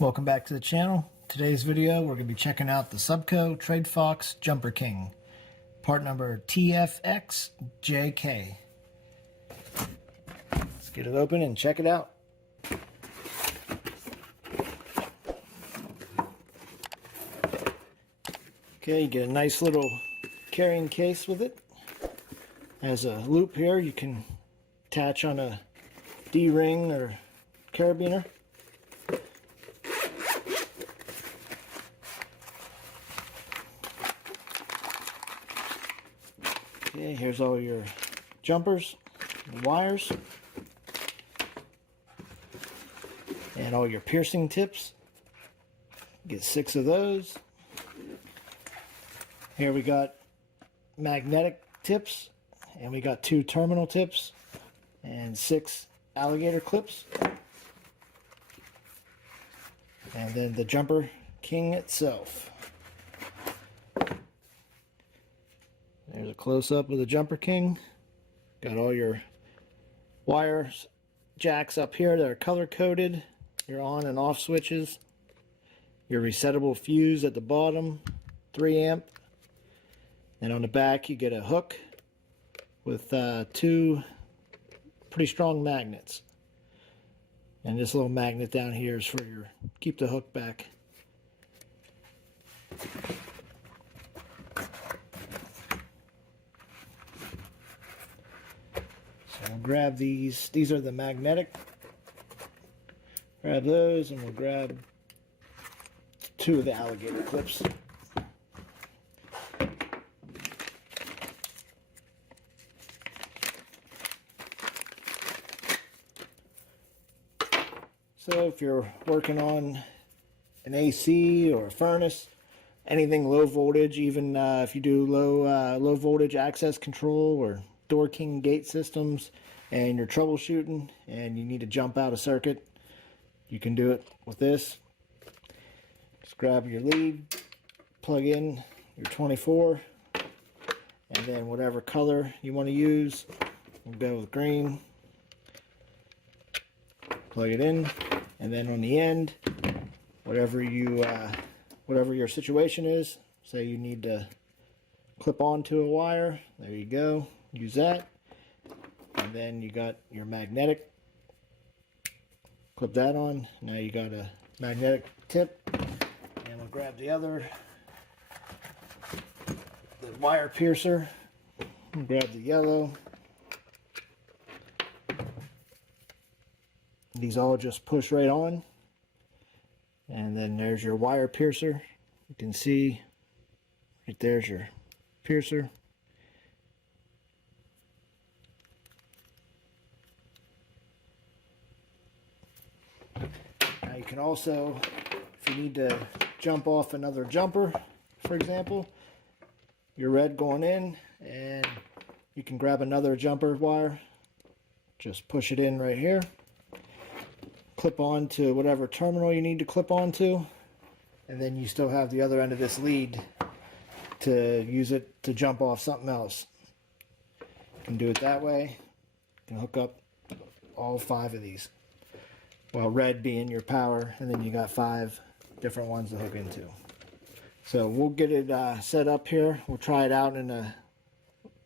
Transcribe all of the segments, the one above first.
Welcome back to the channel. Today's video we're going to be checking out the Supco Tradefox Jumper King, part number TFXJK. Let's get it open and check it out. Okay, you get a nice little carrying case with it. Has a loop here you can attach on a D-ring or carabiner. Okay, here's all your jumpers, the wires, and all your piercing tips. Get 6 of those. Here we got magnetic tips, and we got 2 terminal tips and 6 alligator clips. And then the Jumper King itself. There's a close-up of the Jumper King. Got all your wires, jacks up here that are color-coded, your on and off switches, your resettable fuse at the bottom, 3 amp, and on the back you get a hook with 2 pretty strong magnets. And this little magnet down here is for your keep the hook back. So we'll grab these. These are the magnetic. Grab those, and we'll grab 2 of the alligator clips. So if you're working on an AC or a furnace, anything low voltage, even if you do low voltage access control or door king gate systems, and you're troubleshooting and you need to jump out a circuit, you can do it with this. Just grab your lead, plug in your 24, and then whatever color you want to use, we'll go with green. Plug it in, and then on the end, whatever your situation is, say you need to clip onto a wire, there you go, use that. And then you got your magnetic, clip that on. Now you got a magnetic tip, and we'll grab the wire piercer, we'll grab the yellow. These all just push right on, and then there's your wire piercer. You can see right there's your piercer. Now you can also, if you need to jump off another jumper, for example, your red going in, and you can grab another jumper wire, just push it in right here. Clip on to whatever terminal you need to clip onto, and then you still have the other end of this lead to use it to jump off something else. You can do it that way. You can hook up all 5 of these. Well, red being your power, and then you got 5 different ones to hook into. So we'll get it set up here. We'll try it out in a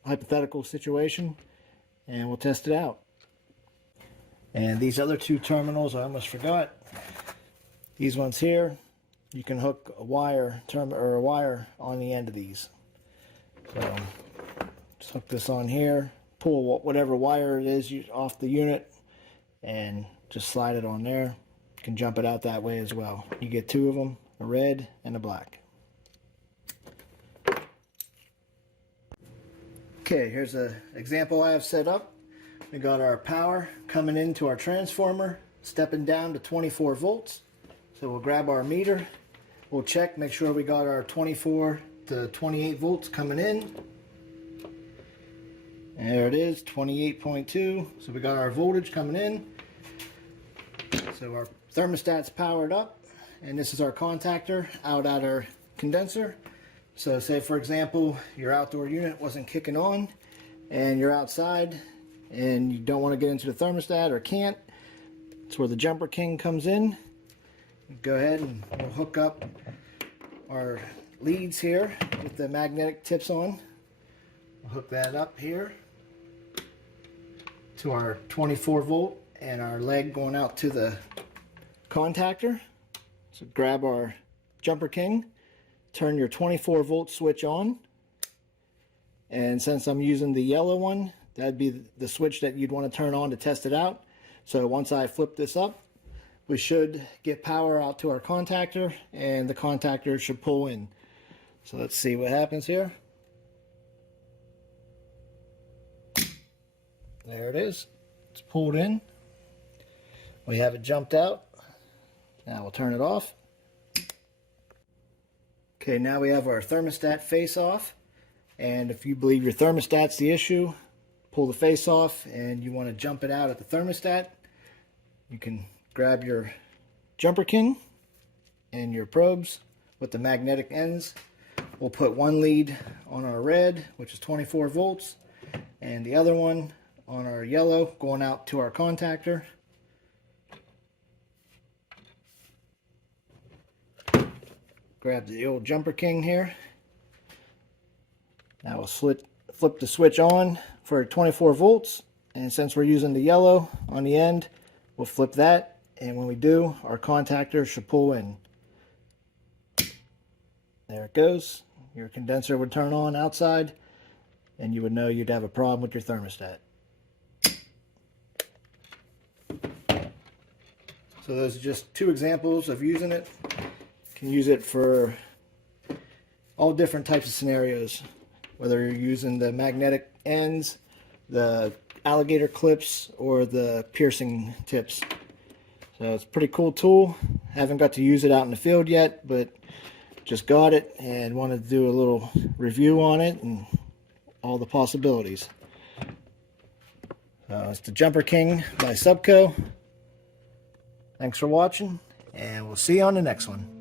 hypothetical situation, and we'll test it out. And these other 2 terminals, I almost forgot. These ones here, you can hook a wire on the end of these. So just hook this on here, pull whatever wire it is off the unit, and just slide it on there. You can jump it out that way as well. You get 2 of them, a red and a black. Okay, here's an example I have set up. We got our power coming into our transformer, stepping down to 24 volts. So we'll grab our meter, we'll check, make sure we got our 24 to 28 volts coming in. And there it is, 28.2. So we got our voltage coming in. So our thermostat's powered up, and this is our contactor out at our condenser. So say for example, your outdoor unit wasn't kicking on, and you're outside, and you don't want to get into the thermostat or can't. It's where the Jumper King comes in. Go ahead and we'll hook up our leads here with the magnetic tips on. We'll hook that up here to our 24 volt and our leg going out to the contactor. So grab our jumper king, turn your 24 volt switch on, and since I'm using the yellow one, that'd be the switch that you'd want to turn on to test it out. So once I flip this up, we should get power out to our contactor and the contactor should pull in. So let's see what happens here. There it is. It's pulled in. We have it jumped out. Now we'll turn it off. Okay, now we have our thermostat face off. And if you believe your thermostat's the issue, pull the face off and you want to jump it out at the thermostat, you can grab your jumper king and your probes with the magnetic ends. We'll put one lead on our red, which is 24 volts, and the other one on our yellow going out to our contactor. Grab the old jumper king here. Now we'll flip the switch on for 24 volts, and since we're using the yellow on the end, we'll flip that, and when we do, our contactor should pull in. There it goes. Your condenser would turn on outside, and you would know you'd have a problem with your thermostat. So those are just two examples of using it. You can use it for all different types of scenarios, whether you're using the magnetic ends, the alligator clips, or the piercing tips. So it's a pretty cool tool. Haven't got to use it out in the field yet, but just got it and wanted to do a little review on it and all the possibilities. It's the Jumper King by Supco. Thanks for watching, and we'll see you on the next one.